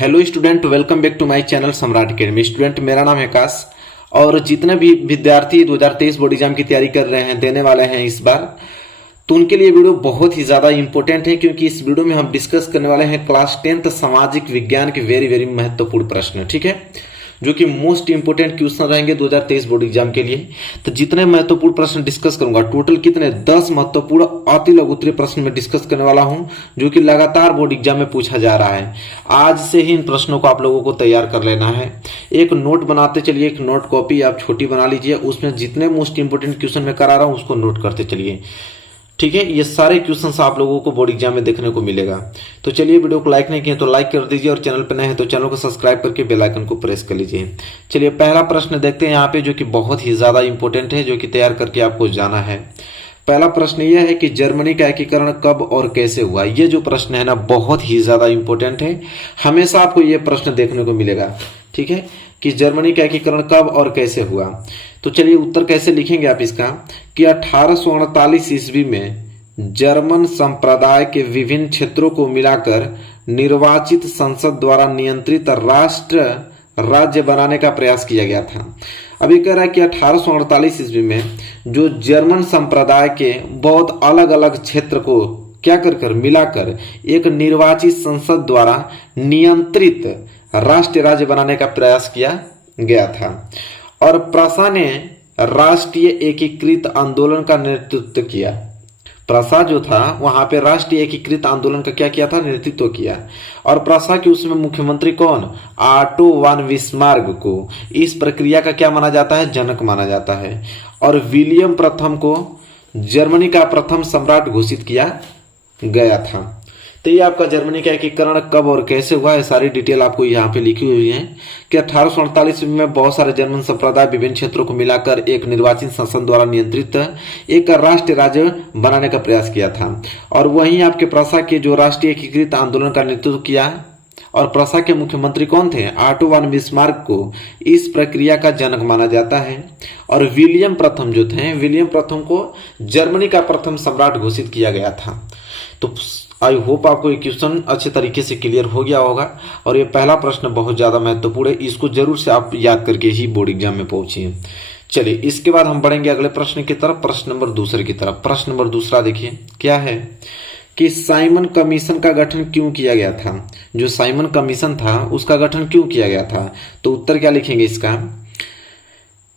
Hello student, welcome back to my channel Samrat academy. Student, मेरा नाम है आकाश और जितने भी विद्यार्थी 2023 बोर्ड एग्जाम की तैयारी कर रहे हैं, देने वाले हैं इस बार, तो उनके लिए वीडियो बहुत ही ज्यादा इंपॉर्टेंट है, क्योंकि इस वीडियो में हम डिस्कस करने वाले हैं क्लास 10th सामाजिक विज्ञान के वेरी महत्वपूर्ण प्रश्न। ठीक है, जो कि मोस्ट इंपोर्टेंट क्वेश्चन रहेंगे 2023 बोर्ड एग्जाम के लिए। तो जितने महत्वपूर्ण प्रश्न डिस्कस करूंगा, टोटल कितने 10 महत्वपूर्ण अति लघु उत्तरीय प्रश्न में डिस्कस करने वाला हूं, जो कि लगातार बोर्ड एग्जाम में पूछा जा रहा है। आज से ही इन प्रश्नों को आप लोगों को तैयार कर लेना है। एक नोट बनाते चलिए, एक नोट कॉपी आप छोटी बना लीजिए, उसमें जितने मोस्ट इंपोर्टेंट क्वेश्चन में करा रहा हूं उसको नोट करते चलिए। ठीक है, ये सारे क्वेश्चंस आप लोगों को बोर्ड एग्जाम में देखने को मिलेगा। तो चलिए, वीडियो को लाइक नहीं किए तो लाइक कर दीजिए, और चैनल पर नए हैं तो चैनल को सब्सक्राइब करके बेल आइकन को प्रेस कर लीजिए। चलिए, पहला प्रश्न देखते हैं यहाँ पे, जो कि बहुत ही ज्यादा इंपॉर्टेंट है, जो कि तैयार करके आपको जाना है। पहला प्रश्न यह है कि जर्मनी का एकीकरण कब और कैसे हुआ। ये जो प्रश्न है ना, बहुत ही ज्यादा इंपॉर्टेंट है, हमेशा आपको ये प्रश्न देखने को मिलेगा। ठीक है, कि जर्मनी का एकीकरण कब और कैसे हुआ। तो चलिए, उत्तर कैसे लिखेंगे आप इसका, कि 1848 ईस्वी में जर्मन संप्रदाय के विभिन्न क्षेत्रों को मिलाकर निर्वाचित संसद द्वारा नियंत्रित राष्ट्र राज्य बनाने का प्रयास किया गया था। अभी कह रहा है कि 1848 ईस्वी में जो जर्मन संप्रदाय के बहुत अलग अलग क्षेत्र को क्या कर मिलाकर एक निर्वाचित संसद द्वारा नियंत्रित राष्ट्र राज्य बनाने का प्रयास किया गया था। और प्रसा ने राष्ट्रीय एकीकृत आंदोलन का नेतृत्व किया। प्रसा जो था वहां पे राष्ट्रीय एकीकृत आंदोलन का क्या किया था, नेतृत्व किया। और प्रसा के उसमें मुख्यमंत्री कौन, ऑटो वन बिस्मार्क को इस प्रक्रिया का क्या माना जाता है, जनक माना जाता है। और विलियम प्रथम को जर्मनी का प्रथम सम्राट घोषित किया गया था। तो ये आपका जर्मनी का एकीकरण कब और कैसे हुआ है, सारी डिटेल आपको यहाँ पे लिखी हुई है कि 1848 में बहुत सारे जर्मन संप्रदाय विभिन्न क्षेत्रों को मिलाकर एक निर्वाचित संसद द्वारा नियंत्रित एक राष्ट्र राज्य बनाने का प्रयास किया था। और वहीं आपके प्रसा के जो राष्ट्रीय एकीकृत आंदोलन का नेतृत्व किया, और प्रसा के मुख्यमंत्री कौन थे, ऑटो वन बिस्मार्क को इस प्रक्रिया का जनक माना जाता है। और विलियम प्रथम जो थे, विलियम प्रथम को जर्मनी का प्रथम सम्राट घोषित किया गया था। तो आई होप आपको ये क्वेश्चन अच्छे तरीके से क्लियर हो गया होगा। और ये पहला प्रश्न बहुत ज्यादा महत्वपूर्ण है, इसको जरूर से आप याद करके ही बोर्ड एग्जाम में पहुंचिए। चलिए, इसके बाद हम बढ़ेंगे अगले प्रश्न की तरफ, प्रश्न नंबर दूसरे की तरफ। प्रश्न नंबर दूसरा देखिए क्या है, कि साइमन कमीशन का गठन क्यों किया गया था। जो साइमन कमीशन था उसका गठन क्यों किया गया था, तो उत्तर क्या लिखेंगे इसका,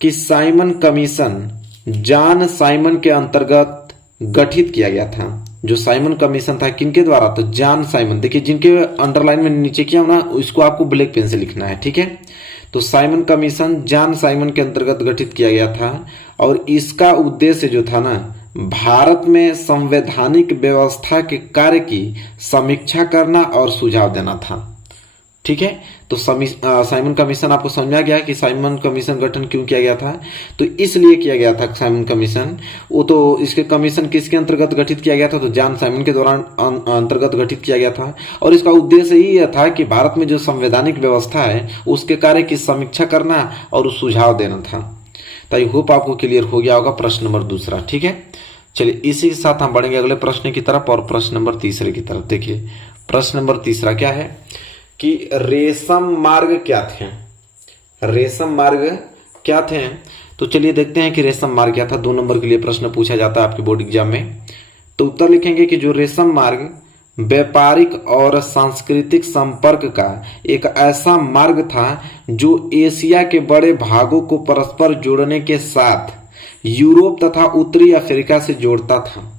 कि साइमन कमीशन जॉन साइमन के अंतर्गत गठित किया गया था। जो साइमन कमीशन था किनके द्वारा, तो जॉन साइमन, देखिए जिनके अंडरलाइन में नीचे किया ना, इसको आपको ब्लैक पेन से लिखना है। ठीक है, तो साइमन कमीशन जॉन साइमन के अंतर्गत गठित किया गया था। और इसका उद्देश्य जो था ना, भारत में संवैधानिक व्यवस्था के कार्य की समीक्षा करना और सुझाव देना था। ठीक है, तो साइमन कमीशन आपको समझा गया कि साइमन कमीशन गठन क्यों किया गया था। तो इसलिए किया गया था साइमन कमीशन, वो तो इसके कमीशन किसके अंतर्गत गठित किया गया था, तो जॉन साइमन के दौरान अंतर्गत गठित किया गया था। और इसका उद्देश्य ही यह था कि भारत में जो संवैधानिक व्यवस्था है उसके कार्य की समीक्षा करना और सुझाव देना था। तो आई होप आपको क्लियर हो गया होगा प्रश्न नंबर दूसरा। ठीक है, चलिए इसी के साथ हम बढ़ेंगे अगले प्रश्न की तरफ, और प्रश्न नंबर तीसरे की तरफ। देखिए, प्रश्न नंबर तीसरा क्या है, कि रेशम मार्ग क्या थे। रेशम मार्ग क्या थे, तो चलिए देखते हैं कि रेशम मार्ग क्या था। 2 नंबर के लिए प्रश्न पूछा जाता है आपके बोर्ड एग्जाम में। तो उत्तर लिखेंगे कि जो रेशम मार्ग व्यापारिक और सांस्कृतिक संपर्क का एक ऐसा मार्ग था जो एशिया के बड़े भागों को परस्पर जोड़ने के साथ यूरोप तथा उत्तरी अफ्रीका से जोड़ता था।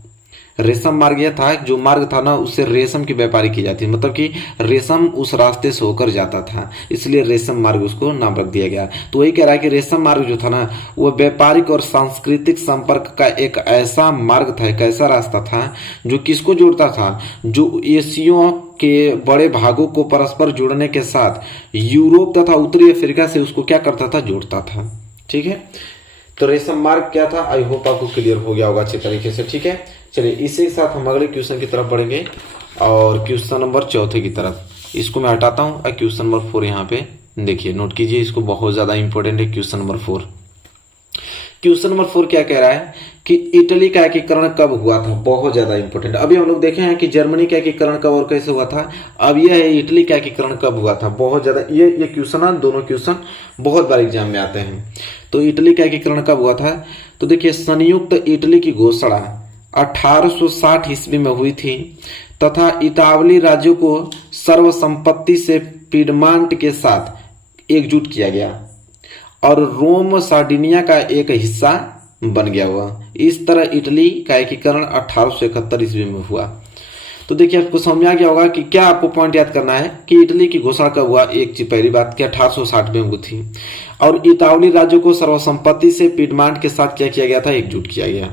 रेशम मार्ग यह था, जो मार्ग था ना, उससे रेशम की व्यापारी की जाती, मतलब कि रेशम उस रास्ते से होकर जाता था, इसलिए रेशम मार्ग उसको नाम रख दिया गया। तो वही कह रहा है कि रेशम मार्ग जो था ना, वो व्यापारिक और सांस्कृतिक संपर्क का एक ऐसा मार्ग था, एक ऐसा रास्ता था जो किसको जोड़ता था, जो एशिया के बड़े भागों को परस्पर जोड़ने के साथ यूरोप तथा उत्तरी अफ्रीका से उसको क्या करता था, जोड़ता था। ठीक है, तो रेशम मार्ग क्या था, आई होप आपको क्लियर हो गया होगा अच्छे तरीके से। ठीक है, चलिए इसी के साथ हम अगले क्वेश्चन की तरफ बढ़ेंगे, और क्वेश्चन नंबर चौथे की तरफ। इसको मैं हटाता हूं, क्वेश्चन नंबर 4 यहाँ पे देखिए, नोट कीजिए, इसको बहुत ज्यादा इंपॉर्टेंट है क्वेश्चन नंबर 4, क्वेश्चन नंबर 4 क्या कह रहा है कि इटली का एकीकरण कब हुआ था। बहुत ज्यादा इंपॉर्टेंट। अभी हम लोग देखे हैं कि जर्मनी का एकीकरण कब और कैसे हुआ था। अब यह है इटली का एकीकरण कब हुआ था। बहुत ज्यादा ये क्वेश्चन है, दोनों क्वेश्चन बहुत बार एग्जाम में आते हैं। तो इटली का एकीकरण कब हुआ था, तो देखिए संयुक्त इटली की घोषणा 1860 ईस्वी में हुई थी तथा इतावली राज्यों को सर्वसंपत्ति से पिडमांट के साथ एकजुट किया गया और रोम सार्डिनिया का एक हिस्सा बन गया हुआ। इस तरह इटली का एकीकरण 1871 ईस्वी में हुआ। तो देखिए आपको समझ आ गया होगा कि क्या आपको पॉइंट याद करना है कि इटली की घोषणा कब हुआ। एक चीज पहली बात कि 1860 में हुई थी और इतावली राज्यों को सर्वसंपत्ति से पिडमांट के साथ क्या किया गया था, एकजुट किया गया।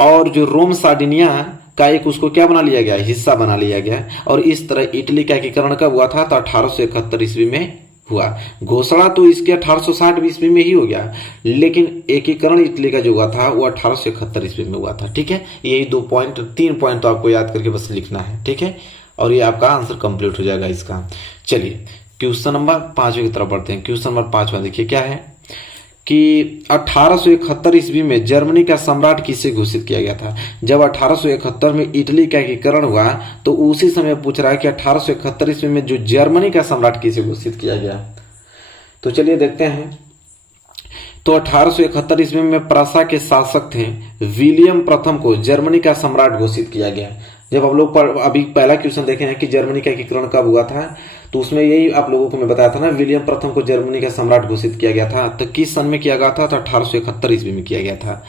और जो रोम सार्डिनिया का एक उसको क्या बना लिया गया, हिस्सा बना लिया गया। और इस तरह इटली का एकीकरण कब हुआ था, तो 1871 ईस्वी में हुआ। घोषणा तो इसके 1860 ईस्वी में ही हो गया, लेकिन एकीकरण इटली का जो हुआ था वो 1871 ईस्वी में हुआ था। ठीक है, यही 3 पॉइंट तो आपको याद करके बस लिखना है। ठीक है, और ये आपका आंसर कंप्लीट हो जाएगा इसका। चलिए क्वेश्चन नंबर 5 की तरफ बढ़ते हैं। क्वेश्चन नंबर 5 देखिए क्या है कि 1871 ईस्वी में जर्मनी का सम्राट किसे घोषित किया गया था। जब 1871 में इटली का एकीकरण हुआ तो उसी समय पूछ रहा है कि 1871 ईस्वी में जो जर्मनी का सम्राट किसे घोषित किया गया। तो चलिए देखते हैं। तो 1871 ईस्वी में प्रसा के शासक थे विलियम प्रथम को जर्मनी का सम्राट घोषित किया गया। जब हम लोग अभी पहला क्वेश्चन देखे हैं कि जर्मनी का एकीकरण कब हुआ था, तो उसमें यही आप लोगों को मैं बताया था ना, विलियम प्रथम को जर्मनी का सम्राट घोषित किया गया था। तो किस सन में किया गया था, तो 1871 ईस्वी में किया गया था।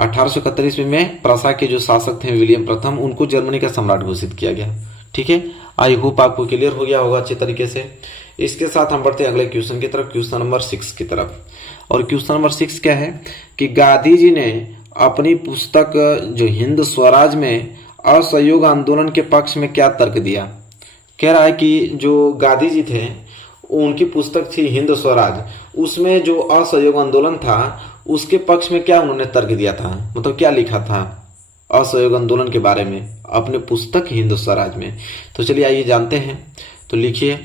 1871 ईस्वी में प्रसा के जो शासक थे विलियम प्रथम, उनको जर्मनी का सम्राट घोषित किया गया। ठीक है, आई होप आपको क्लियर हो गया होगा अच्छे तरीके से। इसके साथ हम बढ़ते हैं अगले क्वेश्चन की तरफ, क्वेश्चन नंबर 6 की तरफ। और क्वेश्चन नंबर 6 क्या है कि गांधी जी ने अपनी पुस्तक जो हिंद स्वराज में असहयोग आंदोलन के पक्ष में क्या तर्क दिया। कह रहा है कि जो गांधी जी थे उनकी पुस्तक थी हिंद स्वराज, उसमें जो असहयोग आंदोलन था उसके पक्ष में क्या उन्होंने तर्क दिया था, मतलब क्या लिखा था असहयोग आंदोलन के बारे में अपने पुस्तक हिंद स्वराज में। तो चलिए आइए जानते हैं। तो लिखिए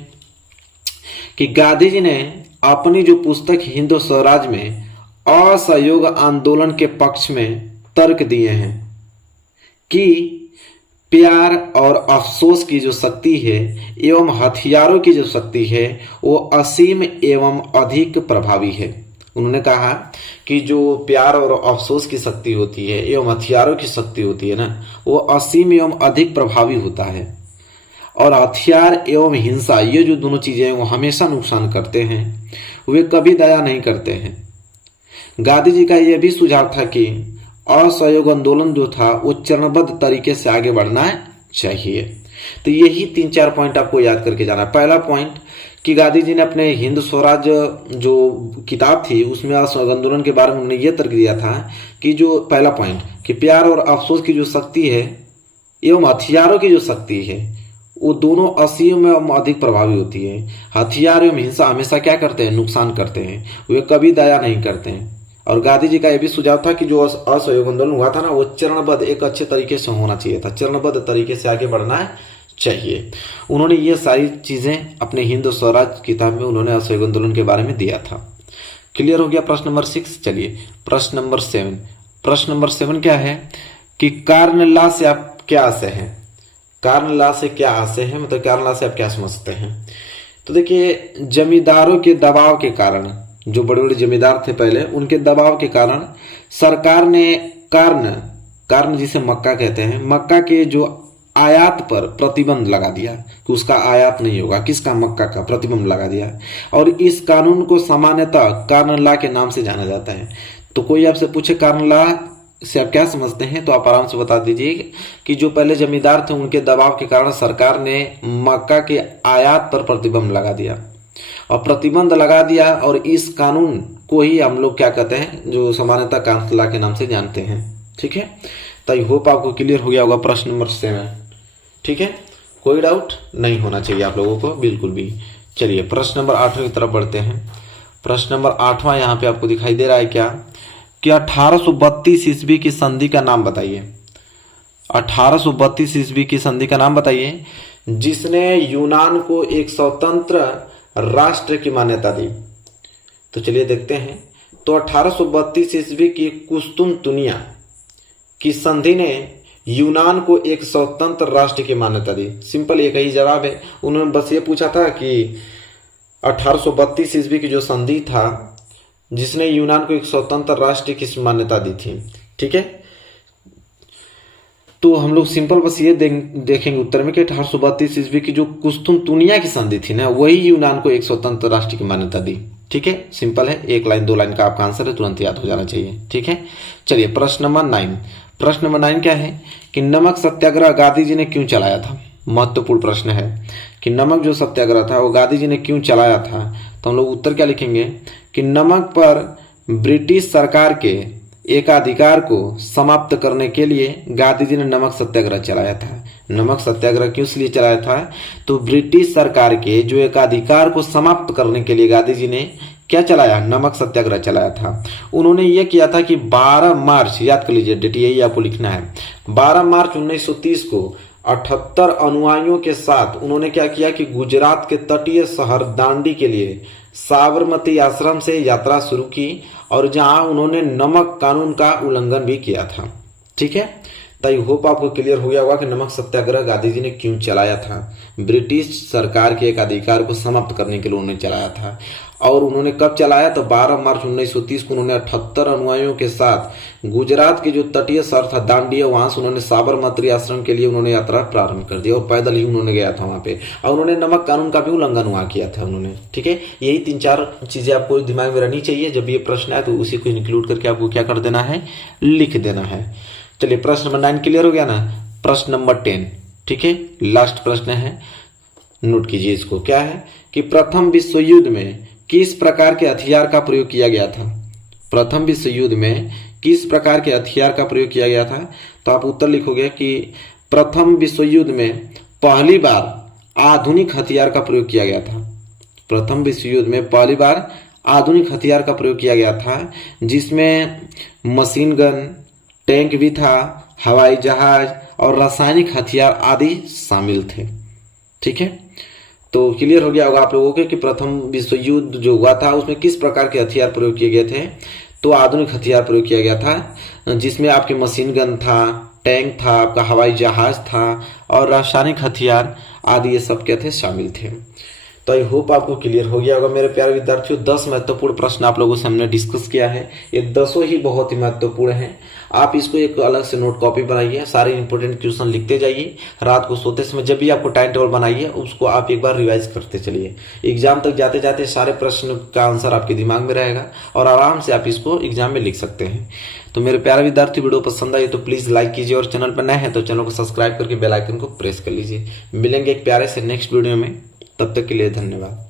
कि गांधी जी ने अपनी जो पुस्तक हिंद स्वराज में असहयोग आंदोलन के पक्ष में तर्क दिए हैं कि प्यार और अफसोस की जो शक्ति है एवं हथियारों की जो शक्ति है वो असीम एवं अधिक प्रभावी है। उन्होंने कहा कि जो प्यार और अफसोस की शक्ति होती है एवं हथियारों की शक्ति होती है ना, वो असीम एवं अधिक प्रभावी होता है। और हथियार एवं हिंसा ये जो दोनों चीजें हैं वो हमेशा नुकसान करते हैं, वे कभी दया नहीं करते हैं। गांधी जी का यह भी सुझाव था कि असहयोग आंदोलन जो था वो चरणबद्ध तरीके से आगे बढ़ना चाहिए। तो यही 3-4 पॉइंट आपको याद करके जाना है। पहला पॉइंट कि गांधी जी ने अपने हिंद स्वराज जो किताब थी उसमें असहयोग आंदोलन के बारे में उन्होंने ये तर्क दिया था कि जो पहला पॉइंट कि प्यार और अफसोस की जो शक्ति है एवं हथियारों की जो शक्ति है वो दोनों असीम एवं अधिक प्रभावी होती है। हथियार एवं हिंसा हमेशा क्या करते हैं, नुकसान करते हैं, वे कभी दया नहीं करते हैं। और गांधी जी का यह भी सुझाव था कि जो असहयोग आंदोलन हुआ था ना वो चरणबद्ध एक अच्छे तरीके से होना चाहिए था, चरणबद्ध तरीके से आगे बढ़ना चाहिए। उन्होंने ये सारी चीजें अपने हिंद स्वराज किताब में उन्होंने असहयोग आंदोलन के बारे में दिया था। क्लियर हो गया प्रश्न नंबर 6। चलिए प्रश्न नंबर 7। प्रश्न नंबर 7 क्या है कि कार्न लॉ से आप क्या आशय है। कार्न लॉ से क्या आशय है, मतलब कार्न लॉ से आप क्या समझते हैं। तो देखिए जमींदारों के दबाव के कारण, जो बड़े बड़े जमींदार थे पहले, उनके दबाव के कारण सरकार ने कार्न जिसे मक्का कहते हैं, मक्का के जो आयात पर प्रतिबंध लगा दिया कि उसका आयात नहीं होगा। किसका, मक्का का प्रतिबंध लगा दिया। और इस कानून को सामान्यतः कार्न लॉ के नाम से जाना जाता है। तो कोई आपसे पूछे कार्न लॉ से आप क्या समझते हैं तो आप आराम से बता दीजिए कि जो पहले जमींदार थे उनके दबाव के कारण सरकार ने मक्का के आयात पर प्रतिबंध लगा दिया और प्रतिबंध लगा दिया, और इस कानून को ही हम लोग क्या कहते हैं, जो सामान्यतः कार्न लॉ के नाम से जानते हैं। ठीक है, तो आई होप आपको क्लियर हो गया होगा प्रश्न नंबर 7। ठीक है, कोई डाउट नहीं होना चाहिए आप लोगों को बिल्कुल भी। चलिए प्रश्न नंबर 8 की तरफ बढ़ते हैं। प्रश्न नंबर 8वां यहाँ पे आपको दिखाई दे रहा है क्या कि 1832 ईस्वी की संधि का नाम बताइए। 1832 ईस्वी की संधि का नाम बताइए जिसने यूनान को एक स्वतंत्र राष्ट्र की मान्यता दी। तो चलिए देखते हैं तो 1832 ईस्वी की कुस्तुनतुनिया की संधि ने यूनान को एक स्वतंत्र राष्ट्र की मान्यता दी। सिंपल एक ही जवाब है। उन्होंने बस ये पूछा था कि 1832 ईस्वी की जो संधि था जिसने यूनान को एक स्वतंत्र राष्ट्र की मान्यता दी थी। ठीक है, तो हम लोग सिंपल बस ये देखेंगे उत्तर में कि 1832 ईस्वी की जो कुस्तुनतुनिया की संधि थी ना, वही यूनान को एक स्वतंत्र राष्ट्र की मान्यता दी। ठीक है, सिंपल है, एक लाइन दो लाइन का आपका आंसर है, तुरंत याद हो जाना चाहिए। ठीक है, चलिए प्रश्न नंबर 9। प्रश्न नंबर 9 क्या है कि नमक सत्याग्रह गांधी जी ने क्यों चलाया था। महत्वपूर्ण प्रश्न है कि नमक जो सत्याग्रह था वो गांधी जी ने क्यों चलाया था। तो हम लोग उत्तर क्या लिखेंगे कि नमक पर ब्रिटिश सरकार के एकाधिकार को समाप्त करने के लिए गांधी जी ने नमक सत्याग्रह चलाया था। नमक सत्याग्रह क्यों इसलिए चलाया था, तो ब्रिटिश सरकार के जो एकाधिकार को समाप्त करने के लिए गांधी जी ने क्या चलाया, नमक सत्याग्रह चलाया था। उन्होंने ये किया था कि 12 मार्च, याद कर लीजिए डेट यही आपको लिखना है, 12 मार्च 1930 को 78 अनुयायियों के साथ उन्होंने क्या किया कि गुजरात के तटीय शहर दांडी के लिए साबरमती आश्रम से यात्रा शुरू की और जहां उन्होंने नमक कानून का उल्लंघन भी किया था। ठीक है, तो आई होप आपको क्लियर हो गया होगा कि नमक सत्याग्रह गांधी जी ने क्यों चलाया था। ब्रिटिश सरकार के एक अधिकार को समाप्त करने के लिए उन्होंने चलाया था। और उन्होंने कब चलाया, तो 12 मार्च 1930 को उन्होंने 78 अनुयायियों के साथ गुजरात के जो तटीय शहर था दांडी, वहां से उन्होंने साबरमती आश्रम के लिए उन्होंने यात्रा प्रारंभ कर दी और पैदल ही उन्होंने गया था वहां पे, और उन्होंने नमक कानून का भी उल्लंघन वहां किया था उन्होंने। ठीक है, यही 3-4 चीजें आपको दिमाग में रहनी चाहिए। जब ये प्रश्न आए तो उसी को इंक्लूड करके आपको क्या कर देना है, लिख देना है। चलिए प्रश्न नंबर 9 क्लियर हो गया ना। प्रश्न नंबर 10, ठीक है, लास्ट प्रश्न है, नोट कीजिए इसको। क्या है कि प्रथम विश्व युद्ध में किस प्रकार के हथियार का प्रयोग किया गया था। प्रथम विश्व युद्ध में किस प्रकार के हथियार का प्रयोग किया गया था, तो आप उत्तर लिखोगे कि प्रथम विश्व युद्ध में पहली बार आधुनिक हथियार का प्रयोग किया गया था। प्रथम विश्व युद्ध में पहली बार आधुनिक हथियार का प्रयोग किया गया था, जिसमें मशीन गन, टैंक भी था, हवाई जहाज और रासायनिक हथियार आदि शामिल थे। ठीक है, तो क्लियर हो गया होगा आप लोगों के कि प्रथम विश्व युद्ध जो हुआ था उसमें किस प्रकार के हथियार प्रयोग किए गए थे। तो आधुनिक हथियार प्रयोग किया गया था, जिसमें आपके मशीन गन था, टैंक था, आपका हवाई जहाज था और रासायनिक हथियार आदि ये सब क्या थे, शामिल थे। तो आई होप आपको क्लियर हो गया होगा मेरे प्यारे विद्यार्थियों। 10 महत्वपूर्ण प्रश्न आप लोगों से हमने डिस्कस किया है। ये 10 ही बहुत ही महत्वपूर्ण हैं। आप इसको एक अलग से नोट कॉपी बनाइए, सारे इंपोर्टेंट क्वेश्चन लिखते जाइए। रात को सोते समय जब भी आपको टाइम टेबल बनाइए उसको आप एक बार रिवाइज करते चलिए। एग्जाम तक जाते जाते सारे प्रश्न का आंसर आपके दिमाग में रहेगा और आराम से आप इसको एग्जाम में लिख सकते हैं। तो मेरे प्यारे विद्यार्थी, वीडियो पसंद आई तो प्लीज लाइक कीजिए और चैनल पर नए हैं तो चैनल को सब्सक्राइब करके बेल आइकन को प्रेस कर लीजिए। मिलेंगे एक प्यारे से नेक्स्ट वीडियो में, तब तक के लिए धन्यवाद।